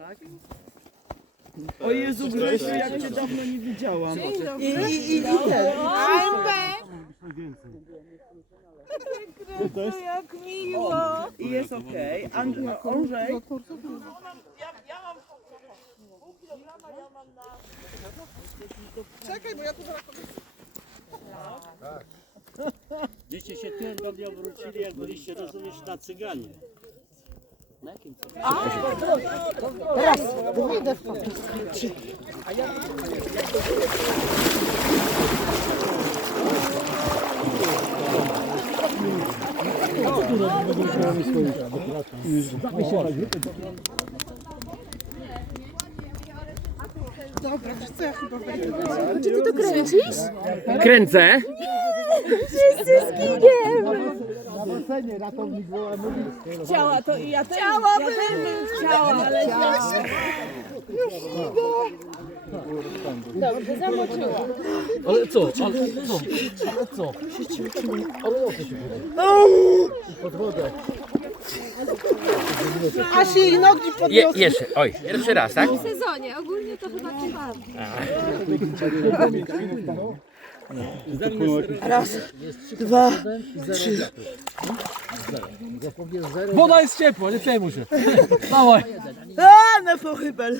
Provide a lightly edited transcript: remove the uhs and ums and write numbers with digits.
O Jezu, Grzesiu, jak cię dawno nie widziałam. I Jak miło! I jest okej. Andrzej. Czekaj, bo ja tu zaraz... Gdyście się tyłem do mnie obrócili, jak byliście, rozumiesz, na Cyganie. Na jakim Cyganie? Teraz wyjdę w popis. Dobra, wiesz co, ja chyba wejdę. Czy ty to kręcisz? Kręcę. Wszyscy z Kigiem! Na basenie ratownik woła modlitwę. Chciała to i ja też. Ja też bym chciała, ale dobrze, zamoczyła. Ale co? Ale co? Ale o co się Pod wodę. Aż jej nogi podniosły. Jeszcze, oj, pierwszy raz, tak? W sezonie, ogólnie to chyba trwa. Woda jest ciepła, nie przejmuj się. Dawaj. A, na pochybel.